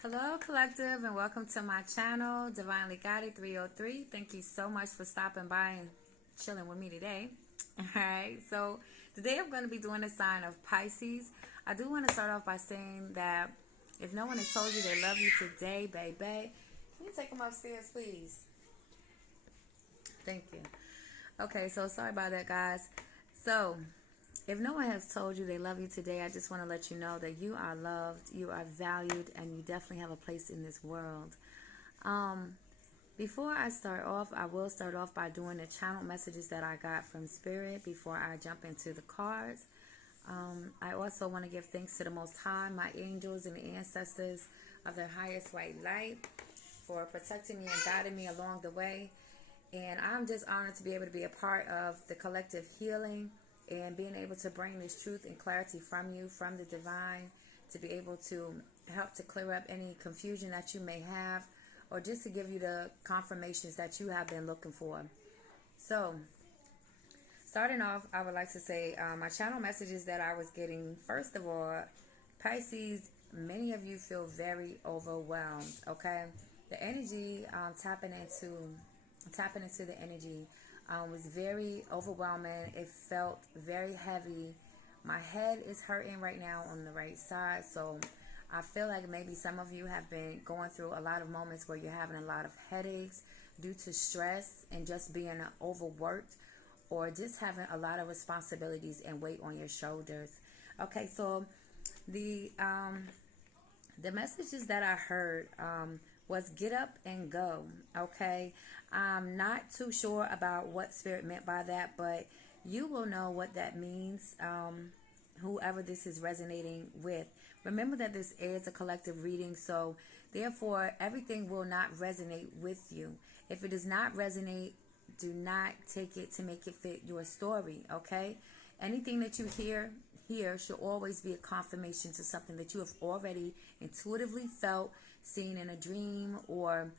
Hello, Collective, and welcome to my channel, Divinely Guided 303. Thank you so much for stopping by and chilling with me today. Alright, so today I'm going to be doing the sign of Pisces. I do want to start off by saying that if no one has told you they love you today, baby, can you take them upstairs, please? Thank you. Okay, so sorry about that, guys. So, if no one has told you they love you today, I just want to let you know that you are loved, you are valued, and you definitely have a place in this world. Um, Before I start off, I will start off by doing the channel messages that I got from Spirit before I jump into the cards. I also want to give thanks to the Most High, my angels, and the ancestors of the highest white light for protecting me and guiding me along the way. And I'm just honored to be able to be a part of the collective healing and being able to bring this truth and clarity from you, from the divine, to be able to help to clear up any confusion that you may have, or just to give you the confirmations that you have been looking for. So, starting off, I would like to say my channel messages that I was getting. First of all, Pisces, many of you feel very overwhelmed. Okay, the energy tapping into the energy was very overwhelming. It felt very heavy. My head is hurting right now on the right side, so I feel like maybe some of you have been going through a lot of moments where you're having a lot of headaches due to stress and just being overworked, or just having a lot of responsibilities and weight on your shoulders. Okay, so the messages that I heard was get up and go. Okay, I'm not too sure about what Spirit meant by that, but you will know what that means. Whoever this is resonating with, remember that this is a collective reading, so therefore everything will not resonate with you. If it does not resonate, do not take it to make it fit your story. Okay, anything that you hear here should always be a confirmation to something that you have already intuitively felt, seen in a dream, or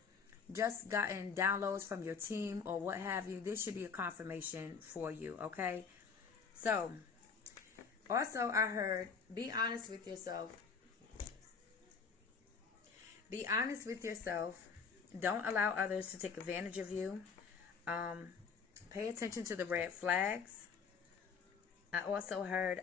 just gotten downloads from your team or what have you. This should be a confirmation for you. Okay, so also I heard, be honest with yourself. Be honest with yourself. Don't allow others to take advantage of you. Pay attention to the red flags. I also heard,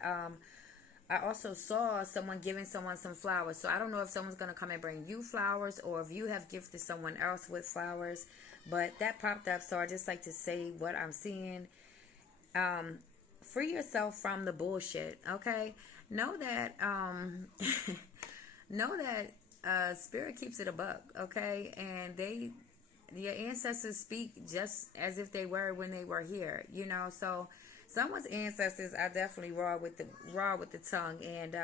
I also saw someone giving someone some flowers. So I don't know if someone's going to come and bring you flowers, or if you have gifted someone else with flowers. But that popped up, so I just like to say what I'm seeing. Free yourself from the bullshit, okay? Know that, know that Spirit keeps it a buck, okay? And your ancestors speak just as if they were when they were here, so someone's ancestors are definitely raw with the tongue, and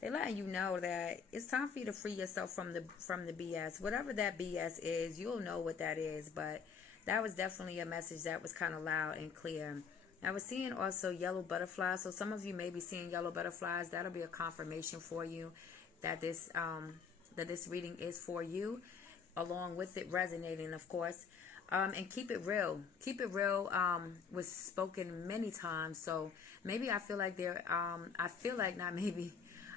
they letting you know that it's time for you to free yourself from the BS. Whatever that BS is, you'll know what that is, but that was definitely a message that was kind of loud and clear. I was seeing also yellow butterflies, so some of you may be seeing yellow butterflies. That'll be a confirmation for you that this reading is for you, along with it resonating, of course. And keep it real. Keep it real was spoken many times. So maybe I feel like not maybe.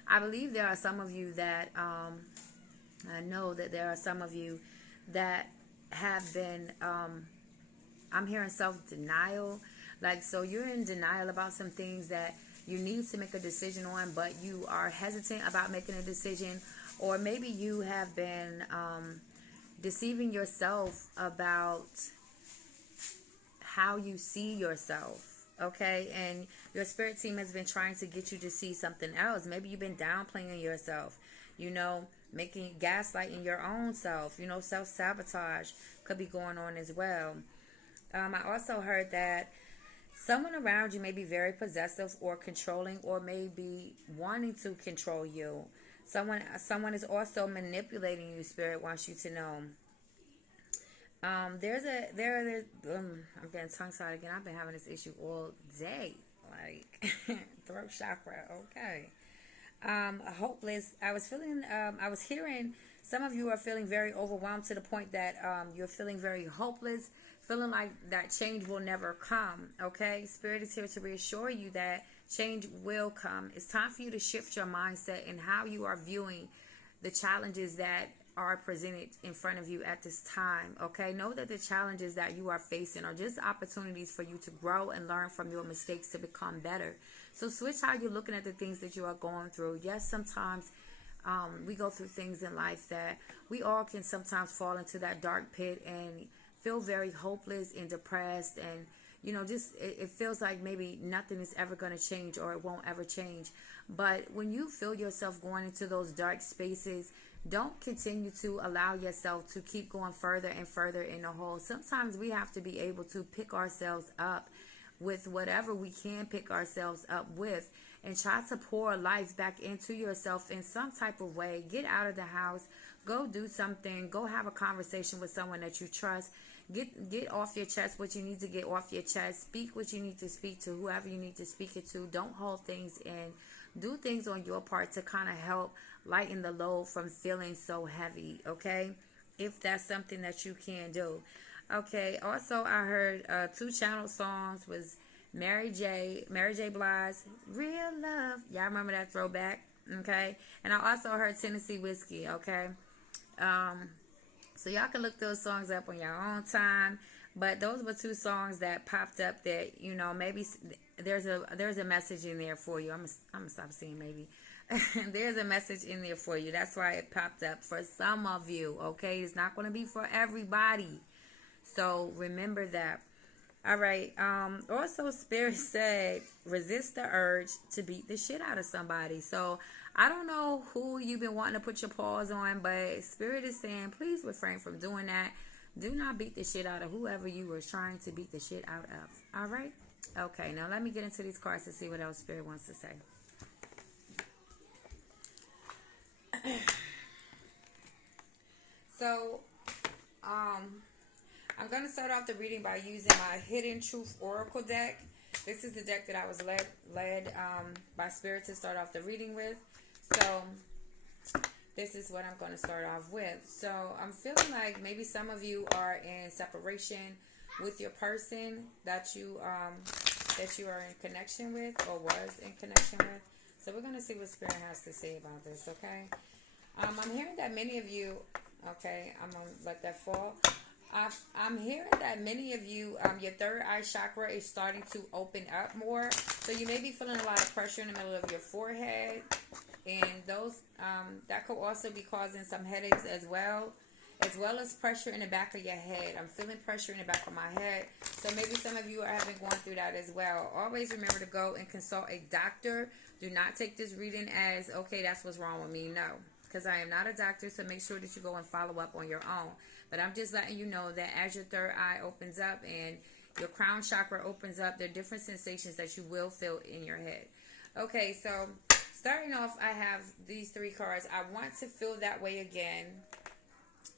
I believe there are some of you that, I know that there are some of you that have been, I'm hearing self-denial. Like, so you're in denial about some things that you need to make a decision on, but you are hesitant about making a decision. Or maybe you have been deceiving yourself about how you see yourself, okay? And your spirit team has been trying to get you to see something else. Maybe you've been downplaying yourself, making gaslighting your own self, self-sabotage could be going on as well. I also heard that someone around you may be very possessive or controlling, or may be wanting to control you. Someone is also manipulating you, Spirit wants you to know. I'm getting tongue-tied again. I've been having this issue all day. Like, throat chakra, okay. Hopeless. I was hearing some of you are feeling very overwhelmed to the point that you're feeling very hopeless, feeling like that change will never come, okay? Spirit is here to reassure you that change will come. It's time for you to shift your mindset and how you are viewing the challenges that are presented in front of you at this time. Okay, know that the challenges that you are facing are just opportunities for you to grow and learn from your mistakes to become better. So switch how you're looking at the things that you are going through. Yes, sometimes we go through things in life that we all can sometimes fall into that dark pit and feel very hopeless and depressed, and just it feels like maybe nothing is ever going to change, or it won't ever change. But when you feel yourself going into those dark spaces, don't continue to allow yourself to keep going further and further in the hole. Sometimes we have to be able to pick ourselves up with whatever we can pick ourselves up with, and try to pour life back into yourself in some type of way. Get out of the house, go do something, go have a conversation with someone that you trust. Get off your chest what you need to get off your chest. Speak what you need to speak to whoever you need to speak it to. Don't hold things in. Do things on your part to kind of help lighten the load from feeling so heavy, okay? If that's something that you can do. Okay, also I heard 2 channel songs was Mary J. Blige, Real Love. Y'all remember that throwback? Okay. And I also heard Tennessee Whiskey, okay? So y'all can look those songs up on your own time. But those were 2 songs that popped up that, maybe there's a message in there for you. I'm gonna stop saying maybe. There's a message in there for you. That's why it popped up for some of you, okay? It's not going to be for everybody. So remember that. All right. Also, Spirit said, resist the urge to beat the shit out of somebody. So I don't know who you've been wanting to put your paws on, but Spirit is saying, please refrain from doing that. Do not beat the shit out of whoever you were trying to beat the shit out of. All right? Okay, now let me get into these cards to see what else Spirit wants to say. So, I'm going to start off the reading by using my Hidden Truth Oracle deck. This is the deck that I was led by Spirit to start off the reading with. So, this is what I'm going to start off with. So, I'm feeling like maybe some of you are in separation with your person that you are in connection with, or was in connection with. So, we're going to see what Spirit has to say about this, okay? I'm hearing that many of you, okay, I'm going to let that fall. I'm hearing that many of you, your third eye chakra is starting to open up more. So you may be feeling a lot of pressure in the middle of your forehead. And those, that could also be causing some headaches as well as pressure in the back of your head. I'm feeling pressure in the back of my head. So maybe some of you are going through that as well. Always remember to go and consult a doctor. Do not take this reading as, okay, that's what's wrong with me. No, because I am not a doctor. So make sure that you go and follow up on your own. But I'm just letting you know that as your third eye opens up and your crown chakra opens up, there are different sensations that you will feel in your head. Okay, so starting off, I have these 3 cards. I want to feel that way again.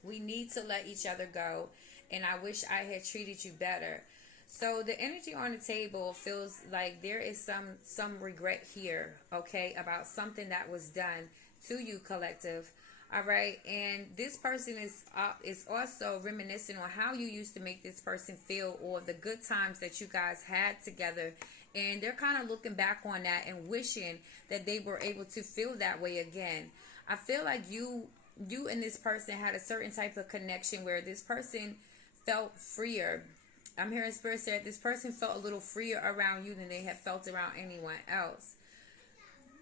We need to let each other go. And I wish I had treated you better. So the energy on the table feels like there is some regret here, okay, about something that was done to you, collective. All right, and this person is also reminiscing on how you used to make this person feel, or the good times that you guys had together, and they're kind of looking back on that and wishing that they were able to feel that way again. I feel like you and this person had a certain type of connection where this person felt freer. I'm hearing Spirit say this person felt a little freer around you than they had felt around anyone else.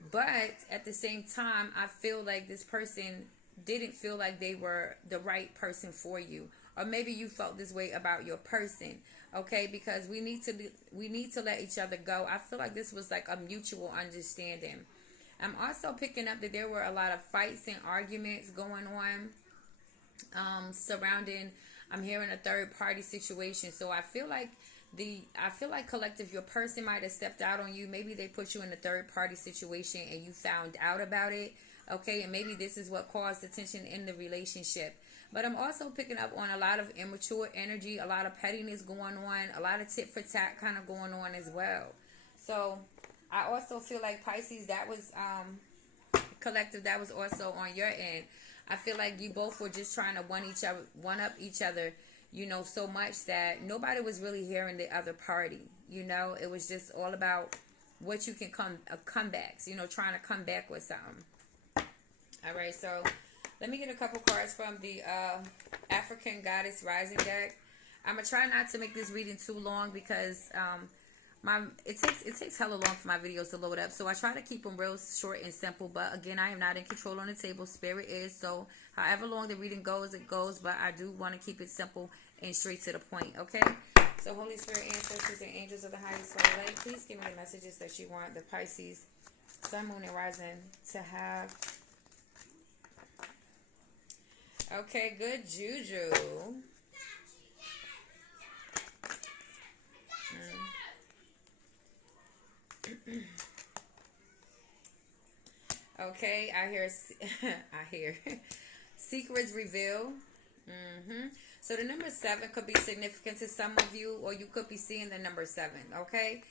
But at the same time, I feel like this person didn't feel like they were the right person for you. Or maybe you felt this way about your person. Okay, because we need to let each other go. I feel like this was like a mutual understanding. I'm also picking up that there were a lot of fights and arguments going on surrounding, I'm hearing a third party situation. So I feel like collective, your person might have stepped out on you. Maybe they put you in a third party situation and you found out about it. Okay, and maybe this is what caused the tension in the relationship. But I'm also picking up on a lot of immature energy, a lot of pettiness going on, a lot of tit for tat kind of going on as well. So I also feel like Pisces, that was collective, that was also on your end. I feel like you both were just trying to one up each other, so much that nobody was really hearing the other party. It was just all about what you can comebacks, trying to come back with something. All right, so let me get a couple cards from the African Goddess Rising deck. I'm gonna try not to make this reading too long because it takes hella long for my videos to load up. So I try to keep them real short and simple. But again, I am not in control on the table. Spirit is. So however long the reading goes, it goes. But I do want to keep it simple and straight to the point. Okay. So Holy Spirit, ancestors, and angels of the highest light, please give me the messages that you want the Pisces, Sun, Moon, and Rising to have. Okay, good juju. Okay, I hear I hear secrets revealed. So the number 7 could be significant to some of you, or you could be seeing the number 7. Okay,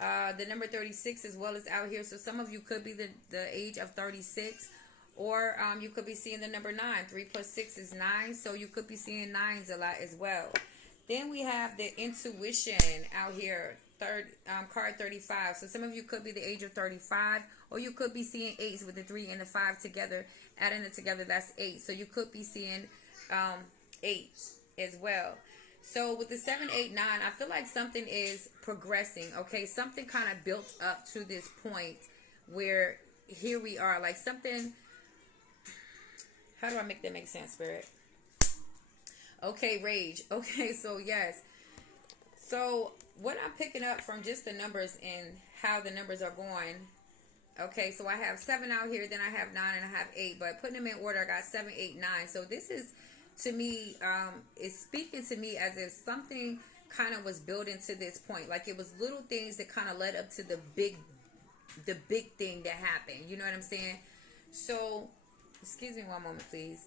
the number 36 as well is out here. So some of you could be the age of 36, or you could be seeing the number 9. 3 plus 6 is 9, so you could be seeing 9s a lot as well. Then we have the intuition out here, card 35. So some of you could be the age of 35, or you could be seeing 8s with the 3 and the 5 together. Adding it together, that's 8. So you could be seeing 8 as well. So with the 7, 8, 9, I feel like something is progressing. Okay, something kind of built up to this point where here we are. Like something. How do I make that make sense, Spirit? Okay, rage. Okay, so yes. So what I'm picking up from just the numbers and how the numbers are going. Okay, so I have 7 out here, then I have 9 and I have 8. But putting them in order, I got 7, 8, 9. So this is, to me, is speaking to me as if something kind of was building to this point. Like it was little things that kind of led up to the big thing that happened. You know what I'm saying? So, excuse me one moment, please.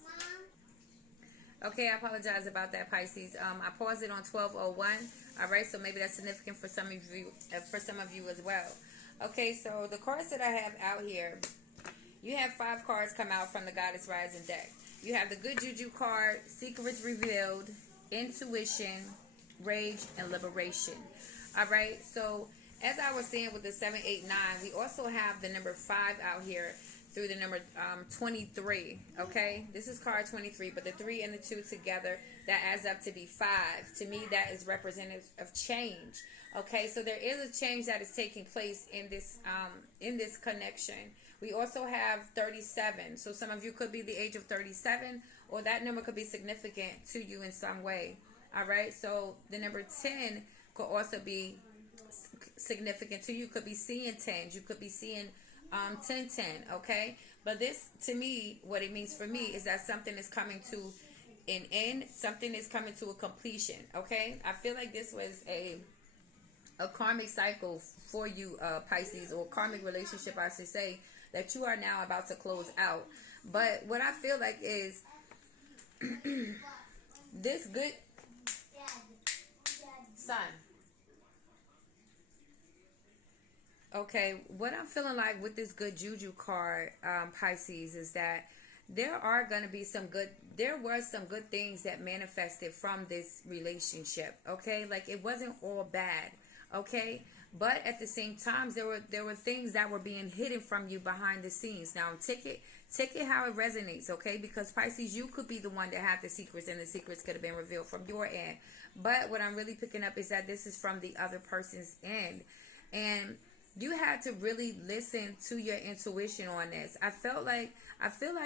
Okay, I apologize about that, Pisces. I paused it on 12:01. All right, so maybe that's significant for some of you as well. Okay, so the cards that I have out here, you have 5 cards come out from the Goddess Rising deck. You have the Good Juju card, Secrets Revealed, Intuition, Rage, and Liberation. All right, so as I was saying with the 7, 8, 9, we also have the number 5 out here through the number 23. Okay, this is card 23, but the 3 and the 2 together, that adds up to be 5. To me, that is representative of change. Okay, so there is a change that is taking place in this connection. We also have 37. So some of you could be the age of 37, or that number could be significant to you in some way. All right, so the number 10 could also be significant to you. You could be seeing 10s. You could be seeing 10, 10. Okay, but this, to me, what it means for me is that something is coming to an end. Something is coming to a completion. Okay, I feel like this was a karmic cycle for you, Pisces, or karmic relationship, I should say, that you are now about to close out. But what I feel like is this good son. Okay, what I'm feeling like with this Good Juju card, Pisces, is that there are going to be there was some good things that manifested from this relationship. Okay, like it wasn't all bad. Okay, but at the same time, there were things that were being hidden from you behind the scenes. Now, take it how it resonates, okay? Because Pisces, you could be the one that had the secrets, and the secrets could have been revealed from your end. But what I'm really picking up is that this is from the other person's end, and you had to really listen to your intuition on this. I feel like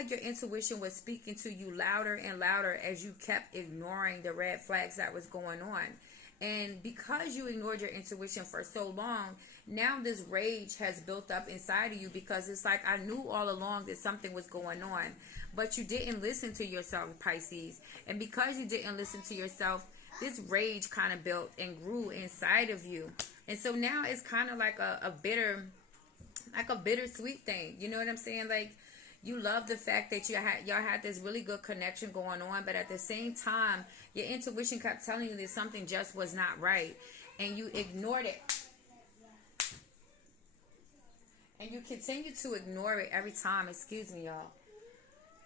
your intuition was speaking to you louder and louder as you kept ignoring the red flags that was going on. And because you ignored your intuition for so long, now this rage has built up inside of you, because it's like, I knew all along that something was going on, but you didn't listen to yourself, Pisces. And because you didn't listen to yourself, this rage kind of built and grew inside of you. And so now it's kind of like a bittersweet thing. You know what I'm saying? Like, you love the fact that y'all had this really good connection going on, but at the same time, your intuition kept telling you that something just was not right, and you ignored it. And you continue to ignore it every time. Excuse me, y'all.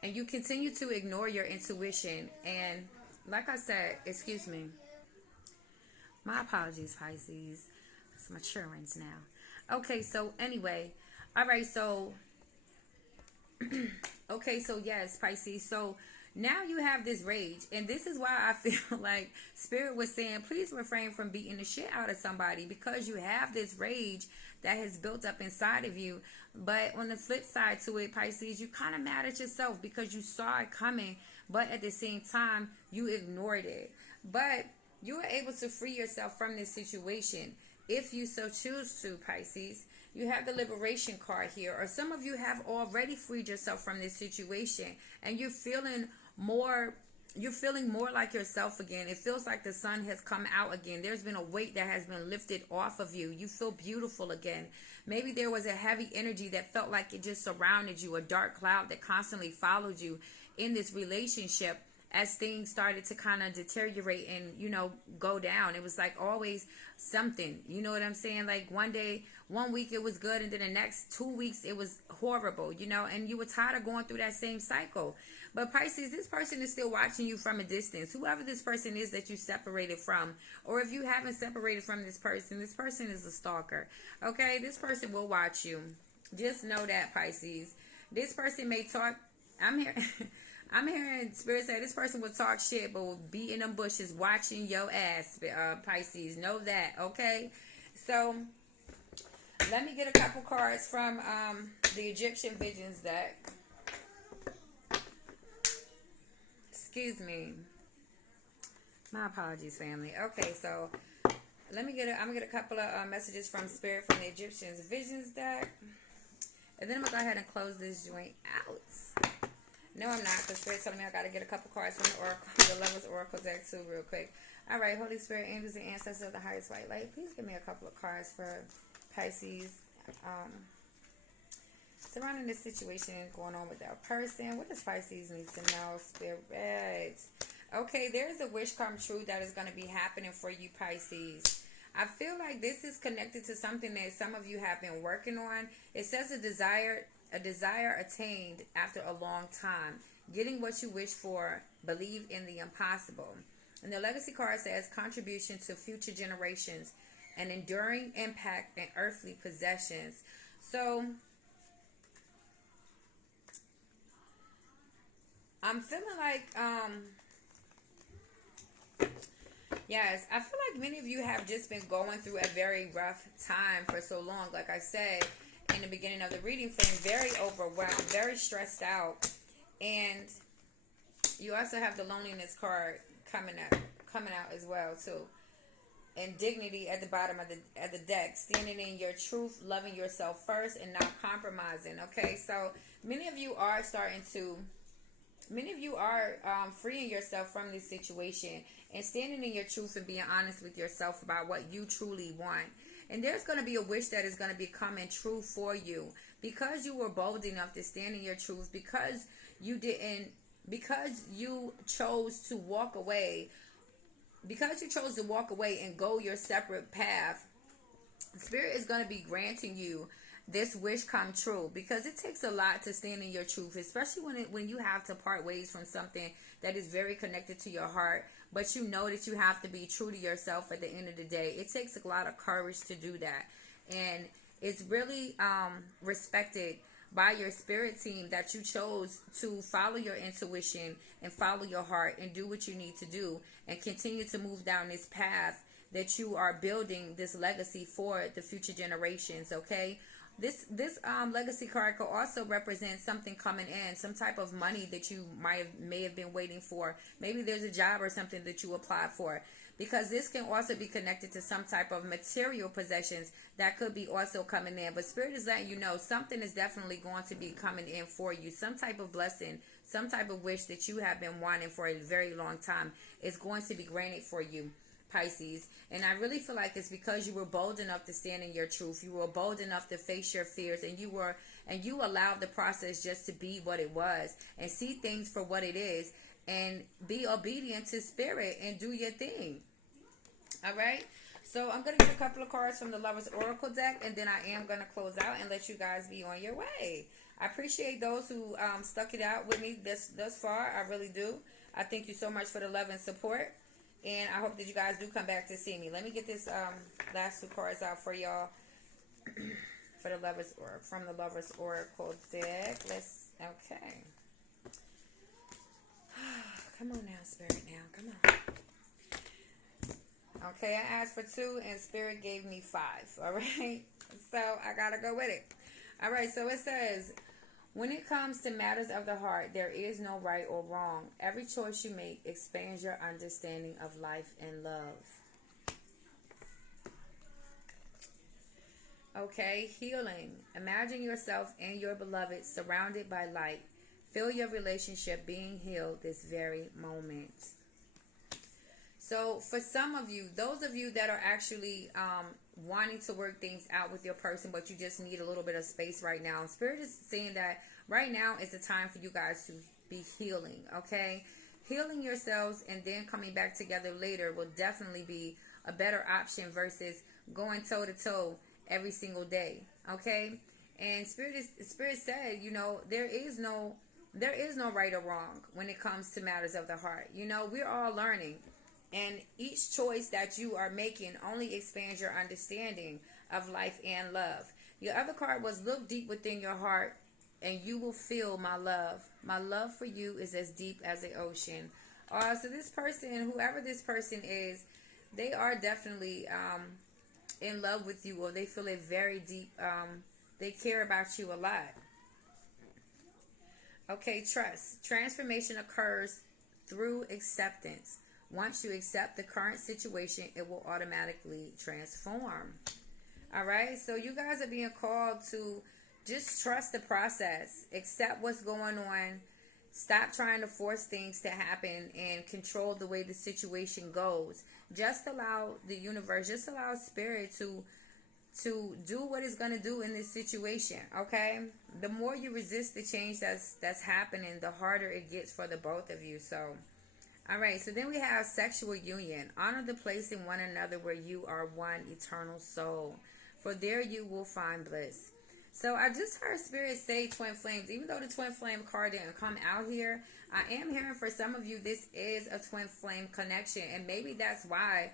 And you continue to ignore your intuition. And like I said, excuse me. My apologies, Pisces. It's maturings now. Okay, so anyway. All right, so Okay, so yes, Pisces. So now you have this rage, and this is why I feel like Spirit was saying, please refrain from beating the shit out of somebody, because you have this rage that has built up inside of you. But on the flip side to it, Pisces, you kind of mad at yourself because you saw it coming, but at the same time, you ignored it. But you were able to free yourself from this situation if you so choose to, Pisces. You have the liberation card here, or some of you have already freed yourself from this situation, and you're feeling more like yourself again. It feels like the sun has come out again. There's been a weight that has been lifted off of you. You feel beautiful again. Maybe there was a heavy energy that felt like it just surrounded you, a dark cloud that constantly followed you in this relationship as things started to kind of deteriorate and, go down. It was like always something, you know what I'm saying? Like one week it was good, and then the next 2 weeks it was horrible, and you were tired of going through that same cycle. But Pisces, this person is still watching you from a distance. Whoever this person is that you separated from, or if you haven't separated from this person is a stalker. Okay, this person will watch you. Just know that, Pisces. This person may talk. I'm hearing Spirit say this person will talk shit, but will be in them bushes watching your ass, Pisces. Know that, okay? So, let me get a couple cards from the Egyptian Visions deck. Excuse me. My apologies, family. Okay, so I'm gonna get a couple of messages from Spirit from the Egyptian Visions deck, and then I'm gonna go ahead and close this joint out. No, I'm not, because Spirit's telling me I got to get a couple cards from the Oracle, the Lovers Oracle deck too, real quick. All right, Holy Spirit, angels, and ancestors of the highest white light, please give me a couple of cards for Pisces surrounding this situation going on with that person. What does Pisces need to know, Spirit? Okay, there's a wish come true that is going to be happening for you, Pisces. I feel like this is connected to something that some of you have been working on. It says a desire attained after a long time. Getting what you wish for. Believe in the impossible. And the legacy card says contribution to future generations. An enduring impact in earthly possessions. So, I'm feeling like, yes, I feel like many of you have just been going through a very rough time for so long. Like I said in the beginning of the reading, feeling very overwhelmed, very stressed out. And you also have the loneliness card coming out as well too. And dignity at the bottom of the deck, standing in your truth, loving yourself first, and not compromising. Okay, so many of you are freeing yourself from this situation and standing in your truth and being honest with yourself about what you truly want. And there's going to be a wish that is going to be coming true for you because you were bold enough to stand in your truth, because you chose to walk away. Because you chose to walk away and go your separate path, Spirit is going to be granting you this wish come true, because it takes a lot to stand in your truth, especially when you have to part ways from something that is very connected to your heart, but you know that you have to be true to yourself at the end of the day. It takes a lot of courage to do that, and it's really respected by your spirit team that you chose to follow your intuition and follow your heart and do what you need to do and continue to move down this path that you are building this legacy for the future generations. Okay, this legacy card could also represent something coming in, some type of money that you may have been waiting for. Maybe there's a job or something that you applied for, because this can also be connected to some type of material possessions that could be also coming in. But Spirit is letting you know something is definitely going to be coming in for you. Some type of blessing, some type of wish that you have been wanting for a very long time is going to be granted for you, Pisces. And I really feel like it's because you were bold enough to stand in your truth. You were bold enough to face your fears, and you allowed the process just to be what it was and see things for what it is and be obedient to Spirit and do your thing. All right, so I'm going to get a couple of cards from the Lovers Oracle deck, and then I am going to close out and let you guys be on your way. I appreciate those who stuck it out with me thus far. I really do. I thank you so much for the love and support, and I hope that you guys do come back to see me. Let me get this last two cards out for y'all for the Lovers from the Lovers Oracle deck. Let's Okay. Come on now, Spirit, now. Come on. Okay, I asked for 2 and Spirit gave me 5. All right. So I got to go with it. All right. So it says, when it comes to matters of the heart, there is no right or wrong. Every choice you make expands your understanding of life and love. Okay, healing. Imagine yourself and your beloved surrounded by light. Feel your relationship being healed this very moment. So for some of you, those of you that are actually wanting to work things out with your person, but you just need a little bit of space right now, Spirit is saying that right now is the time for you guys to be healing, okay? Healing yourselves and then coming back together later will definitely be a better option versus going toe-to-toe every single day, okay? And Spirit said, you know, there is no right or wrong when it comes to matters of the heart. You know, we're all learning. And each choice that you are making only expands your understanding of life and love. Your other card was, look deep within your heart and you will feel my love. My love for you is as deep as the ocean. So this person, whoever this person is, they are definitely in love with you, or they feel it very deep. They care about you a lot. Okay, trust. Transformation occurs through acceptance. Once you accept the current situation, it will automatically transform. All right, so you guys are being called to just trust the process. Accept what's going on. Stop trying to force things to happen and control the way the situation goes. Just allow the universe, just allow Spirit to do what it's going to do in this situation, okay? The more you resist the change that's happening, the harder it gets for the both of you. So all right, so then we have sexual union. Honor the place in one another where you are one eternal soul, for there you will find bliss. So I just heard Spirit say twin flames. Even though the twin flame card didn't come out here, I am hearing for some of you this is a twin flame connection, and maybe that's why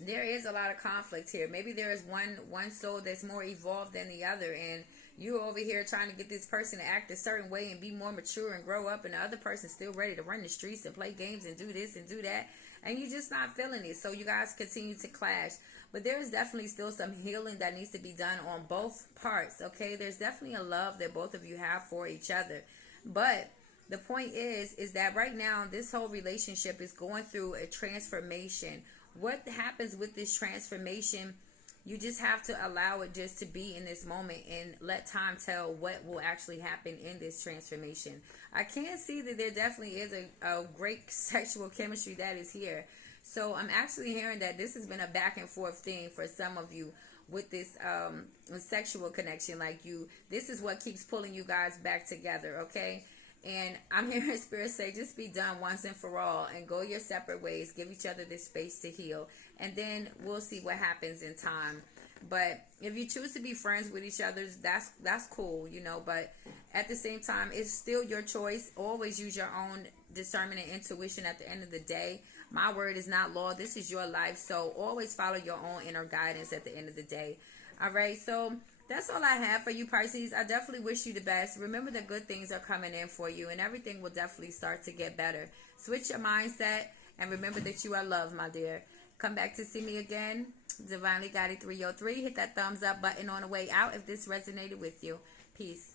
there is a lot of conflict here. Maybe there is one soul that's more evolved than the other, and you're over here trying to get this person to act a certain way and be more mature and grow up, and the other person's still ready to run the streets and play games and do this and do that, and you're just not feeling it. So you guys continue to clash. But there's definitely still some healing that needs to be done on both parts, okay? There's definitely a love that both of you have for each other. But the point is that right now, this whole relationship is going through a transformation. What happens with this transformation? You just have to allow it just to be in this moment and let time tell what will actually happen in this transformation. I can see that there definitely is a great sexual chemistry that is here. So I'm actually hearing that this has been a back and forth thing for some of you with this sexual connection. Like this is what keeps pulling you guys back together, okay? And I'm hearing Spirit say, just be done once and for all and go your separate ways. Give each other this space to heal. And then we'll see what happens in time. But if you choose to be friends with each other, that's cool, you know. But at the same time, it's still your choice. Always use your own discernment and intuition at the end of the day. My word is not law. This is your life. So always follow your own inner guidance at the end of the day. All right, so that's all I have for you, Pisces. I definitely wish you the best. Remember that good things are coming in for you, and everything will definitely start to get better. Switch your mindset, and remember that you are loved, my dear. Come back to see me again, Divinely Guided 303. Hit that thumbs up button on the way out if this resonated with you. Peace.